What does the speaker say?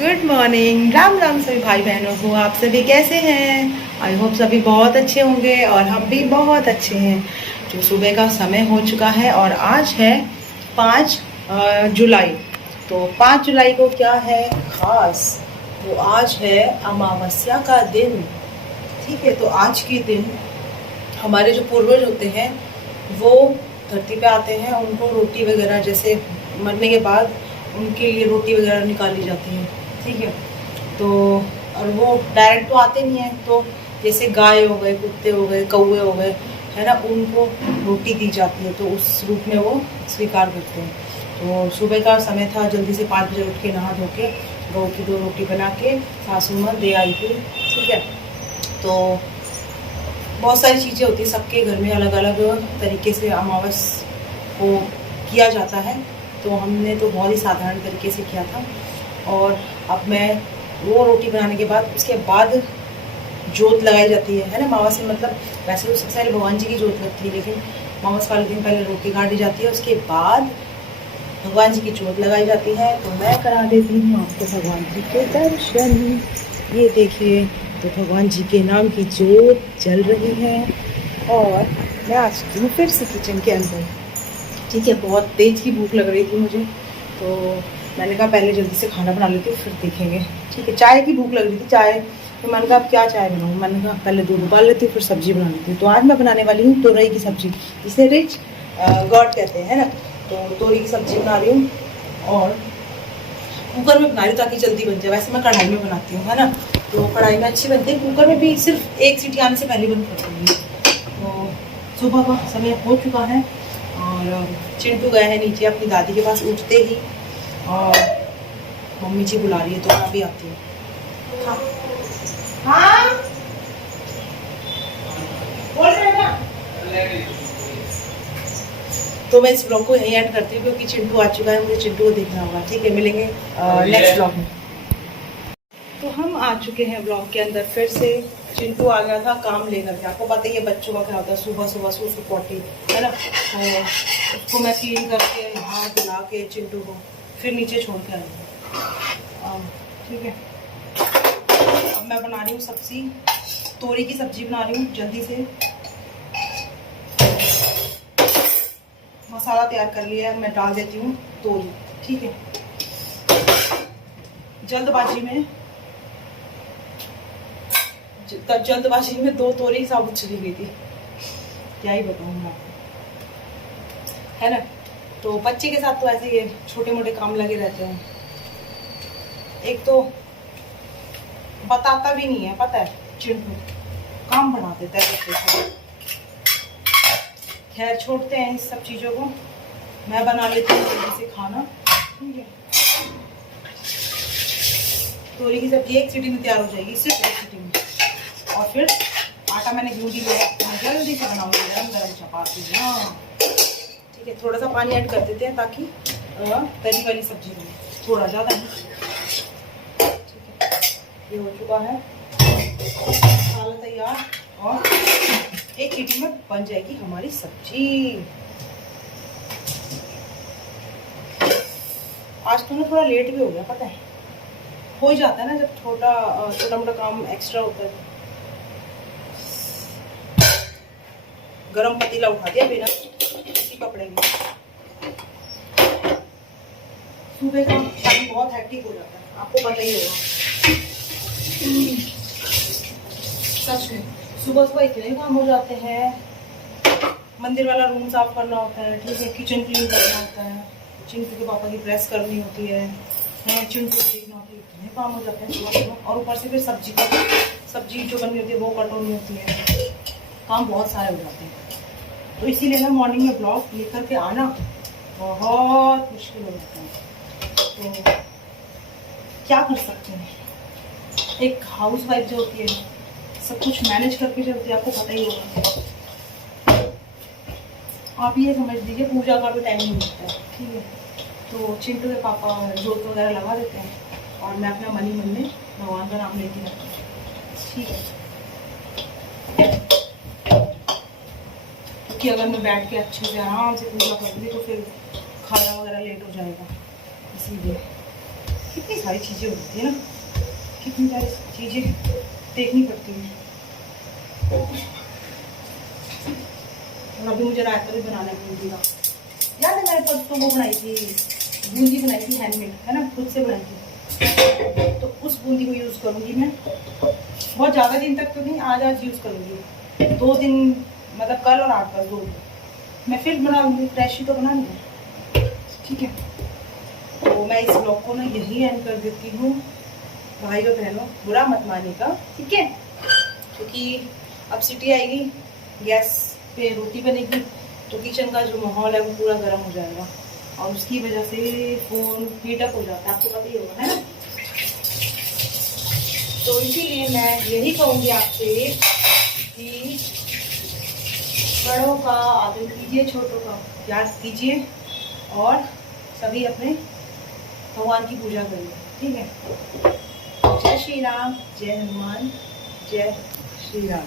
Good morning, Ram Ram सभी भाई बहनों को। आप सभी कैसे हैं? आई होप सभी बहुत अच्छे होंगे और हम भी बहुत अच्छे हैं। जो सुबह का समय हो चुका है और आज है 5 जुलाई। तो 5 जुलाई को क्या है खास? तो आज है अमावस्या का दिन। ठीक है, तो आज के दिन हमारे जो पूर्वज होते हैं वो धरती पे आते हैं, उनको रोटी वगैरह, जैसे मरने के बाद उनके लिए रोटी वगैरह निकाली जाती है। ठीक है, तो और वो डायरेक्ट तो आते नहीं हैं, तो जैसे गाय हो गए, कुत्ते हो गए, कौवे हो गए, है ना, उनको रोटी दी जाती है, तो उस रूप में वो स्वीकार करते हैं। तो सुबह का समय था, जल्दी से 5 बजे उठ के नहा धो के गौ की 2 रोटी बना के सासू माँ दे आई थी। ठीक है, तो बहुत सारी चीज़ें होती है, सबके घर में अलग अलग तरीके से अमावस को किया जाता है। तो हमने तो बहुत ही साधारण तरीके से किया था। और अब मैं वो रोटी बनाने के बाद, उसके बाद जोत लगाई जाती है ना। अमावस में मतलब वैसे तो सबसे पहले भगवान जी की जोत लगती है, लेकिन अमावस वाले दिन पहले रोटी काटी जाती है, उसके बाद भगवान जी की जोत लगाई जाती है। तो मैं करा देती हूँ आपको भगवान जी के दर्शन। ये देखिए, तो भगवान जी के नाम की जोत जल रही है और मैं आ चुकी हूँ फिर से किचन के अंदर। ठीक है, बहुत तेज की भूख लग रही थी मुझे, तो मैंने कहा पहले जल्दी से खाना बना लेती हूँ फिर देखेंगे। ठीक है, चाय की भूख लग रही थी, चाय, तो मैंने कहा अब क्या चाय बनाऊँ। मैंने कहा पहले दूध उबाल लेती हूँ फिर सब्जी बना लेती हूँ। तो आज मैं बनाने वाली हूँ तोरई की सब्जी, जिसे रिच गॉड कहते हैं ना। तो तोरई की सब्जी बना रही हूँ और कुकर में बना रही हूँ ताकि जल्दी बन जाए। वैसे मैं कढ़ाई में बनाती हूँ, है ना, तो कढ़ाई में अच्छी बनती है, कुकर में भी सिर्फ 1 सीटी आने से पहले बंद कर दूँगी। तो सुबह का समय हो चुका है और चिंटू गए हैं नीचे अपनी दादी के पास उठते ही, और मम्मी जी बुला रही है, तो मैं अभी आती हूँ। हाँ हाँ, बोल रहे हैं ना। तो मैं इस ब्लॉग को यहीं एंड करती हूँ क्योंकि चिंटू आ चुका है, मुझे चिंटू को देखना होगा। ठीक है, मिलेंगे नेक्स्ट ब्लॉग में। तो हम आ चुके हैं ब्लॉग के अंदर फिर से। चिंटू आ गया था काम लेकर के। आपको पता ही है बच्चों का क्या होता है, सुबह सुबह सूसू पोटी, है ना। तो उसको मैं क्लीन करके नहा धुला के चिंटू को फिर नीचे छोड़ के आई। ठीक है, अब मैं बना रही हूँ सब्जी, तोरी की सब्जी बना रही हूँ। जल्दी से मसाला तैयार कर लिया है, मैं डाल देती हूँ तोरी। ठीक है, जल्दबाजी में 2 तोरी साबुत चली गई थी, क्या ही बताऊँ मैं आपको, है ना। तो बच्चे के साथ तो ऐसे ही छोटे मोटे काम लगे रहते हैं। एक तो बताता भी नहीं है, पता है, चिंटू काम बना देता है बच्चे से। खैर छोड़ते हैं इस सब चीज़ों को, मैं बना लेती हूँ जल्दी से खाना। ठीक है, तोरी की सब्जी 1 सीटी में तैयार हो जाएगी, सिर्फ 1 सीटी में। और फिर आटा मैंने गूंद लिया, मैं जल्दी से बनाऊंगी गरम गरम चपाती। हाँ ठीक है, थोड़ा सा पानी ऐड कर देते हैं ताकि तरी वाली सब्जी बने, थोड़ा ज़्यादा नहीं। ठीक है, ये हो चुका है, मसाला तैयार, और 1 सीटी में बन जाएगी हमारी सब्जी। आज तो ना थोड़ा लेट भी हो गया, पता है, हो ही जाता है ना जब छोटा मोटा काम एक्स्ट्रा होता है। गरम पतीला उठा दिया बिना किसी कपड़े में। सुबह का टाइम बहुत हैक्टिक हो जाता है, आपको पता ही होगा। सच में सुबह सुबह इतने काम हो जाते हैं। मंदिर वाला रूम साफ करना होता है, ठीक है, किचन क्लीन करना होता है, चिंटू के पापा की प्रेस करनी होती है, चिंटू को देखना होती है, इतने काम हो जाते हैं सुबह सुबह। और ऊपर से फिर सब्जी जो बननी होती है वो कटोनी होती है, काम बहुत सारे हो जाते हैं। तो इसीलिए ना मॉर्निंग में ब्लॉग लेकर के आना बहुत मुश्किल हो जाता है। तो क्या कर सकते हैं, एक हाउस वाइफ जो होती है सब कुछ मैनेज करके चलती है, आपको पता ही होगा। आप ये समझ लीजिए पूजा का भी टाइम नहीं मिलता है। ठीक है, तो चिंटू के पापा जोत वगैरह लगा देते हैं और मैं अपना मन ही मन में भगवान का नाम लेती रहती हूँ। ठीक है, कि अगर मैं बैठ के अच्छे से आराम से पूजा करूँगी तो फिर खाना वगैरह लेट हो जाएगा, इसीलिए। कितनी सारी चीज़ें होती है ना, कितनी सारी चीज़ें देखनी पड़ती हैं। और अभी मुझे रायता भी बनाना है बूंदी का। याद है मैंने परसों वो बनाई थी, बूंदी बनाई थी हैंडमेड, है ना, खुद से बनाई थी। तो उस बूंदी को यूज़ करूँगी मैं, बहुत ज़्यादा दिन तक तो नहीं, आज यूज़ करूँगी। 2 दिन मतलब कल और आज बस 2 दिन मैं फिर बना लूँगी, फ्रेश ही तो बनानी है, ठीक है। तो मैं इस ब्लॉग को ना यही एंड कर देती हूँ। भाई और बहनों बुरा मत मानिएगा, ठीक है, क्योंकि अब सीटी आएगी, गैस पे रोटी बनेगी, तो किचन का जो माहौल है वो पूरा गर्म हो जाएगा और उसकी वजह से फ़ोन हीटअप हो जाता है, आपको पता ही होगा, है ना। तो इसीलिए मैं यही कहूँगी आपसे कि बड़ों का आदर कीजिए, छोटों का याद कीजिए और सभी अपने भगवान की पूजा करिए, ठीक है। जय श्री राम, जय हनुमान, जय श्री राम।